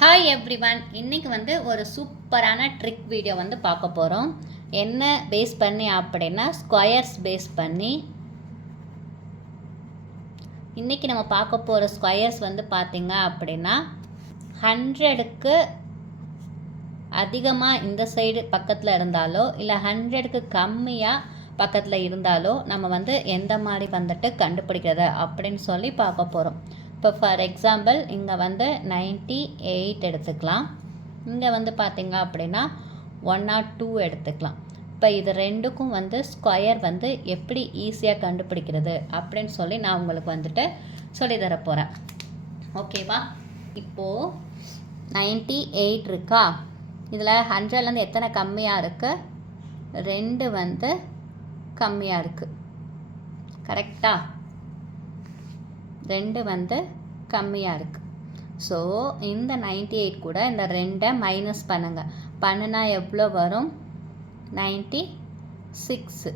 Hi every one இன்றைக்கி வந்து ஒரு சூப்பரான ட்ரிக் வீடியோ வந்து பார்க்க போகிறோம் என்ன பேஸ் பண்ணி அப்படின்னா ஸ்கொயர்ஸ் பேஸ் பண்ணி இன்றைக்கி நம்ம பார்க்க போகிற ஸ்கொயர்ஸ் வந்து பார்த்திங்க அப்படின்னா ஹண்ட்ரடுக்கு அதிகமாக இந்த சைடு பக்கத்தில் இருந்தாலோ இல்லை ஹண்ட்ரடுக்கு கம்மியாக பக்கத்தில் இருந்தாலோ நம்ம வந்து எந்த மாதிரி வந்துட்டு கண்டுபிடிக்கிறது அப்படின்னு சொல்லி பார்க்க போகிறோம் இப்போ ஃபார் எக்ஸாம்பிள் இங்கே வந்து நைன்ட்டி எயிட் எடுத்துக்கலாம். இங்கே வந்து பார்த்திங்க அப்படின்னா ஒன் நாட் டூ எடுத்துக்கலாம். இப்போ இது ரெண்டுக்கும் வந்து ஸ்கொயர் வந்து எப்படி ஈஸியாக கண்டுபிடிக்கிறது அப்படின்னு சொல்லி நான் உங்களுக்கு வந்துட்டு சொல்லி தர போகிறேன் ஓகேவா இப்போது நைன்ட்டி எயிட் இருக்கா? இதில் ஹண்ட்ரட்லேருந்து எத்தனை கம்மியாக இருக்குது ரெண்டு வந்து கம்மியாக இருக்குது கரெக்டாக ரெண்டு வந்து கம்மியாக இருக்குது ஸோ இந்த நைன்டி எயிட் கூட இந்த ரெண்டை மைனஸ் பண்ணுங்கள் பண்ணுனா எவ்வளோ வரும்? நைன்ட்டி சிக்ஸு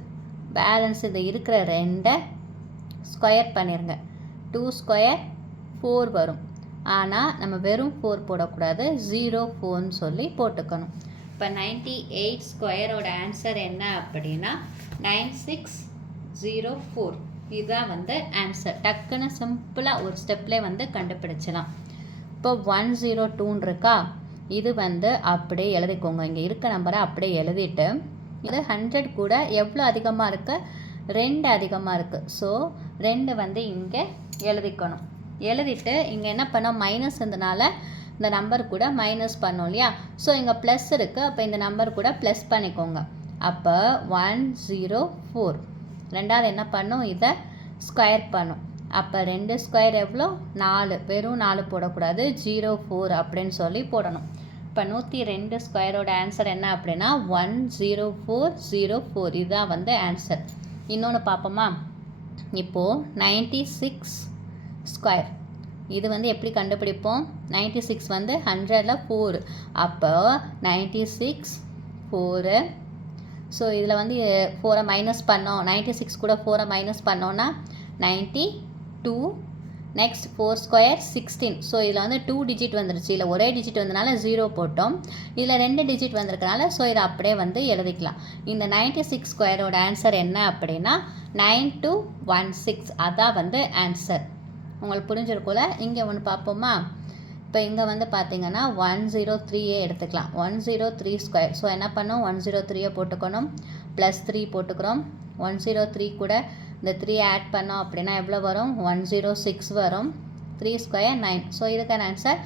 பேலன்ஸ் இது இருக்கிற ரெண்டை ஸ்கொயர் பண்ணிடுங்க டூ ஸ்கொயர் ஃபோர் வரும். ஆனால் நம்ம வெறும் ஃபோர் போடக்கூடாது. ஜீரோ ஃபோர்னு சொல்லி போட்டுக்கணும். இப்போ நைன்ட்டி எயிட் ஸ்கொயரோட ஆன்சர் என்ன அப்படின்னா நைன் சிக்ஸ் ஜீரோ ஃபோர் இதுதான் வந்து ஆன்சர் டக்குன்னு சிம்பிளாக ஒரு ஸ்டெப்லே வந்து கண்டுபிடிச்சலாம் இப்போ ஒன் ஜீரோ டூன்னு இருக்கா? இது வந்து அப்படியே எழுதிக்கோங்க. இங்கே இருக்க நம்பரை அப்படியே எழுதிட்டு இது ஹண்ட்ரட் கூட எவ்வளோ அதிகமாக இருக்குது ரெண்டு அதிகமாக இருக்குது ஸோ ரெண்டு வந்து இங்கே எழுதிக்கணும். எழுதிட்டு இங்கே என்ன பண்ணோம்? மைனஸ் இருந்தனால இந்த நம்பர் கூட மைனஸ் பண்ணோம் இல்லையா? ஸோ இங்கே ப்ளஸ் இருக்குது அப்போ இந்த நம்பர் கூட ப்ளஸ் பண்ணிக்கோங்க. அப்போ ஒன் ஜீரோ ஃபோர் ரெண்டாவது என்ன பண்ணும்? இதை ஸ்கொயர் பண்ணும். அப்போ ரெண்டு ஸ்கொயர் எவ்வளோ? நாலு. வெறும் நாலு போடக்கூடாது. ஜீரோ ஃபோர் அப்படின்னு சொல்லி போடணும். இப்போ நூற்றி ரெண்டு ஸ்கொயரோட ஆன்சர் என்ன அப்படின்னா one zero four zero four இதுதான் வந்து ஆன்சர் இன்னொன்று பார்ப்போமா? இப்போது நைன்டி சிக்ஸ் ஸ்கொயர் இது வந்து எப்படி கண்டுபிடிப்போம்? நைன்டி சிக்ஸ் வந்து ஹண்ட்ரடில் ஃபோர் அப்போ நைன்டி சிக்ஸ் ஃபோரு ஸோ இதில் வந்து ஃபோரை மைனஸ் பண்ணோம். நைன்ட்டி சிக்ஸ் கூட ஃபோரை மைனஸ் பண்ணோன்னா ninety two next four square sixteen so இதில் வந்து டூ டிஜிட் வந்துருச்சு. இல்லை ஒரே டிஜிட் வந்தனால ஜீரோ போட்டோம். இதில் ரெண்டு டிஜிட் வந்திருக்கனால ஸோ இதை அப்படியே வந்து எழுதிக்கலாம். இந்த நைன்ட்டி சிக்ஸ் ஸ்கொயரோட ஆன்சர் என்ன அப்படின்னா நைன் டூ ஒன் சிக்ஸ் அதான் வந்து ஆன்சர் உங்களுக்கு புரிஞ்சிருக்கும்ல? இங்கே ஒன்று பார்ப்போமா? இப்போ இங்கே வந்து பார்த்தீங்கன்னா ஒன் ஜீரோ த்ரீயே எடுத்துக்கலாம். One zero three square so என்ன பண்ணோம் ஒன் ஜீரோ த்ரீயை போட்டுக்கணும். ப்ளஸ் த்ரீ போட்டுக்கிறோம். ஒன் ஜீரோ த்ரீ கூட இந்த த்ரீ ஆட் பண்ணோம் அப்படின்னா எவ்வளோ வரும்? ஒன் ஜீரோ சிக்ஸ் வரும். த்ரீ ஸ்கொயர் நைன் ஸோ இதுக்கான answer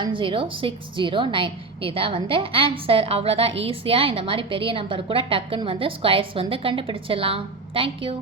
one zero six zero nine இதான் வந்து ஆன்சர் அவ்வளோதான் ஈஸியாக இந்த மாதிரி பெரிய நம்பர் கூட டக்குன்னு வந்து ஸ்கொயர்ஸ் வந்து கண்டுபிடிச்சிடலாம். தேங்க்யூ